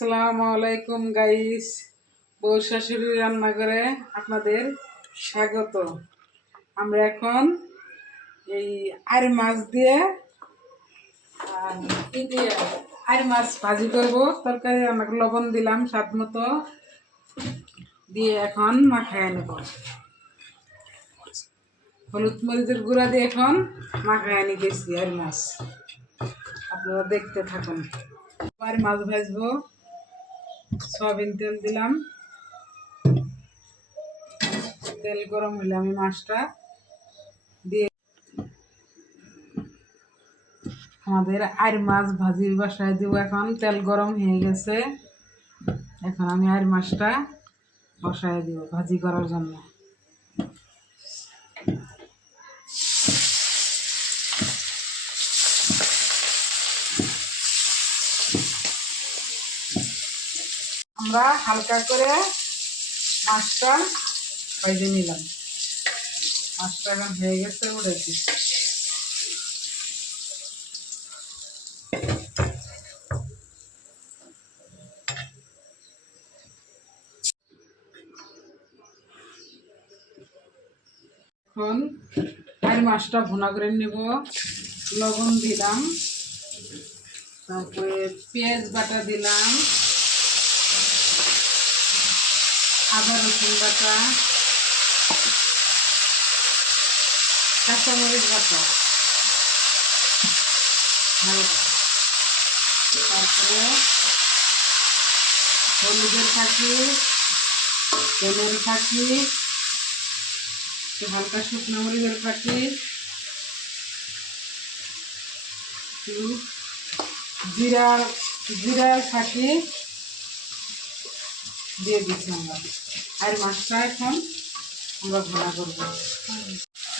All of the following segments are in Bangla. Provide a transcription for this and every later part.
আসসালামু আলাইকুম গাইস, বউ শাশুড়ি রান্নাঘরে আপনাদের স্বাগত। আমরা এখন এই আর মাছ দিয়ে আর মাছ ভাজি করব। তরকারি আমাকে লবণ দিলাম স্বাদ মতো, দিয়ে এখন মাখায় নেব। হলুদ মরিচের গুঁড়া দিয়ে এখন মাখায় নিতেছি আর মাছ। আপনারা দেখতে থাকুন। আর মাছ ভাজবো, সয়াবিন তেল দিলাম, তেল গরম হলে আমি মাছটা দিয়ে আমাদের আর মাছ ভাজির বাসায় দিব। এখন তেল গরম হয়ে গেছে, এখন আমি আর মাছটা বসায় দিব ভাজি করার জন্য। আমরা হালকা করে মাছটা ভেজে নিলাম। মাছটা এখন হয়ে গেছে, উঠেছি। এখন আর মাছটা ভুনা করে নেব। লবণ দিলাম, তারপরে পেঁয়াজ বাটা দিলাম, আদা রসুন বাটা, কাঁচামরিচ বাটা, তারপরে হলুদের ফাঁকি, তেলের ফাঁকি, হালকা শুকনো মরিচের ফাঁকি, জিরার ফাঁকি দিয়ে দিচ্ছি আমরা। আর মাছটা এখন আমরা ভুনা করবো।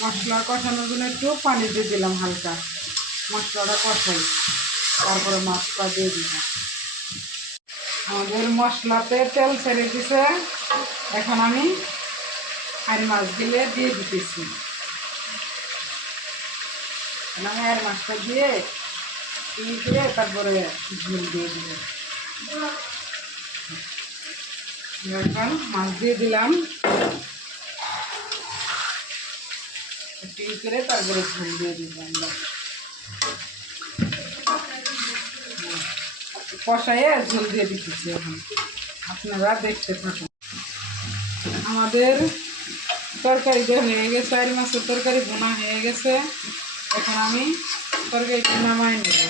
মশলা কষানোর জন্য একটু পানি দিয়ে দিলাম হালকা, মশলাটা কষাই, তারপরে মাছটা দিয়ে দিলাম। আমাদের মশলাতে তেল ছেড়ে দিছে, এখন আমি আর মাছগুলো দিয়ে দিতেছি। আমি আর মাছটা দিয়ে তারপরে ঝোল দিয়ে দিব। এখন মাছ দিয়ে দিলাম, করে তারপরে ঝোল দিয়ে দিব। আমরা কষাইয়ে ঝোল দিয়ে দিতেছি। এখন আপনারা দেখতে থাকুন। আমাদের তরকারিটা হয়ে গেছে, আর মাছের তরকারি ভুনা হয়ে গেছে। এখন আমি তরকারিটা নামাই নেব।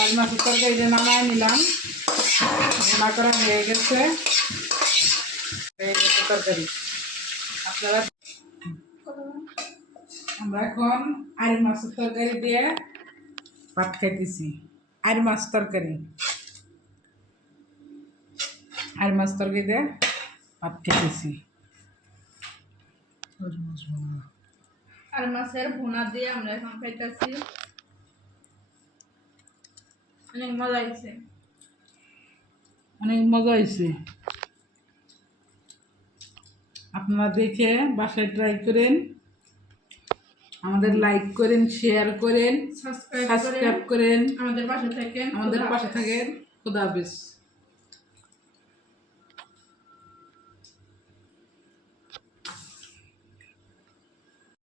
আর মাছের তরকারিটা নামাই নিলাম, ভুনা করা হয়ে গেছে তরকারি। আপনারা আমরা এখন আর মাছের তরকারি দিয়ে ভাত খাইতেছি। আর মাছ তরকারি, আর মাছ তরকারি দিয়ে ভাত খেতেছি। আর মাছের ভুনা দিয়ে আমরা এখন খাইতেছি। অনেক মজা হয়েছে, অনেক মজা হয়েছে। আপনারা দেখে বাসায় ট্রাই করেন, আমাদের লাইক করেন, শেয়ার করেন, সাবস্ক্রাইব করেন, আমাদের পাশে থাকেন। খোদা হাফেজ।